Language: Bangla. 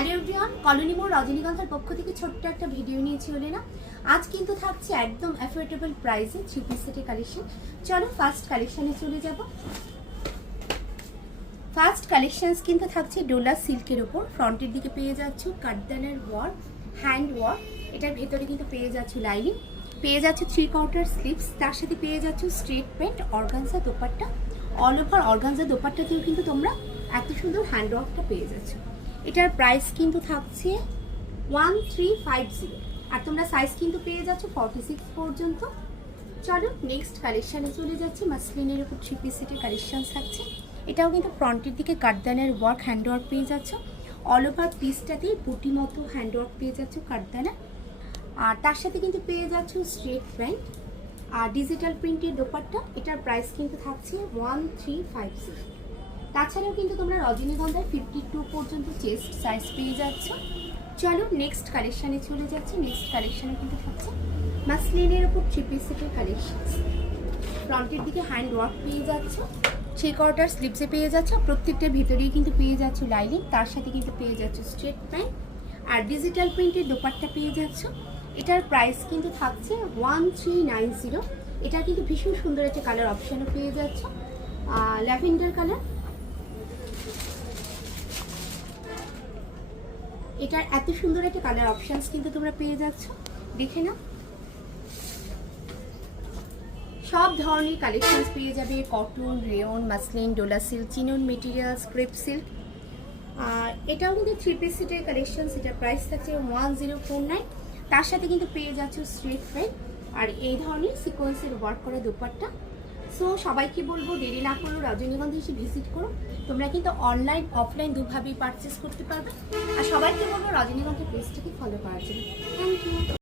হ্যালো এভরিওয়ান, কলোনি মোড় রজনীগন্ধার পক্ষ থেকে ছোট্ট একটা ভিডিও নিয়েছি হলে না। আজ কিন্তু থাকছে একদম অ্যাফোর্ডেবল প্রাইসে থ্রি পিস সেটের কালেকশন। চলো ফার্স্ট কালেকশনে চলে যাব। ফার্স্ট কালেকশনস কিন্তু থাকছে ডোলা সিল্কের ওপর। ফ্রন্টের দিকে পেয়ে যাচ্ছ কাটদানের ওয়ার্ক, হ্যান্ড ওয়ার্ক। এটার ভেতরে কিন্তু পেয়ে যাচ্ছ লাইনিং, পেয়ে যাচ্ছ 3/4 স্লিভস, তার সাথে পেয়ে যাচ্ছ straight pant, organza dupatta. All over organza দোপাট্টাতেও কিন্তু তোমরা এত সুন্দর হ্যান্ড ওয়ার্কটা পেয়ে যাচ্ছ। এটার প্রাইস কিন্তু থাকছে 1350 আর তোমরা সাইজ কিন্তু পেয়ে যাচ্ছ 46 পর্যন্ত। চলো নেক্সট কালেকশানে চলে যাচ্ছি। মাসলিনের উপর থ্রি পিস সেটের কালেকশন থাকছে। এটাও কিন্তু ফ্রন্টের দিকে কাটদানের ওয়ার্ক, হ্যান্ড ওয়ার্ক পেয়ে যাচ্ছ। অল ওভার পিসটাতেই বুটি মতো হ্যান্ড ওয়ার্ক পেয়ে যাচ্ছ কাটদানা। আর তার সাথে কিন্তু পেয়ে যাচ্ছ স্ট্রেট প্যান্ট আর ডিজিটাল প্রিন্টের দোপাট্টা। এটার প্রাইস কিন্তু থাকছে 1350। তাছাড়াও কিন্তু তোমরা রজনীগন্ধার 52 পর্যন্ত চেস্ট সাইজ পেয়ে যাচ্ছ। চলো নেক্সট কালেকশানে চলে যাচ্ছি। নেক্সট কালেকশানে কিন্তু থাকছে মাসলিনের উপর থ্রি পিস সেটের কালেকশন। ফ্রন্টের দিকে হ্যান্ড ওয়ার্ক পেয়ে যাচ্ছ, 3/4 স্লিভসে পেয়ে যাচ্ছ। প্রত্যেকটার ভিতরেই কিন্তু পেয়ে যাচ্ছ লাইনিং, তার সাথে কিন্তু পেয়ে যাচ্ছ স্ট্রেট প্যান্ট আর ডিজিটাল প্রিন্টের দোপাট্টা পেয়ে যাচ্ছ। এটার প্রাইস কিন্তু থাকছে 1390। এটা কিন্তু ভীষণ সুন্দর একটা কালার অপশানও পেয়ে যাচ্ছ, ল্যাভেন্ডার কালার। এটার এত সুন্দর একটা কালার অপশানস কিন্তু তোমরা পেয়ে যাচ্ছ, দেখে নাও। সব ধরনের কালেকশনস পেয়ে যাবে, cotton, rayon, muslin, dola silk, chinon materials, crepe silk. আর এটাও কিন্তু থ্রি পিস সেটের কালেকশন। এটার প্রাইস থাকছে 1049। তার সাথে কিন্তু পেয়ে যাচ্ছ স্ট্রেট প্যান্ট আর এই ধরনের সিকোয়েন্সের ওয়ার্ক করা দোপাট্টা। সো সবাইকে বলবো দেরি না করো রজনীগন্ধা এসে ভিজিট করো। তোমরা কিন্তু অনলাইন অফলাইন দুভাবেই পারচেস করতে পারবে। আর সবাইকে বলবো রজনীগন্ধা পেজটাকে ফলো করার জন্য। Thank you.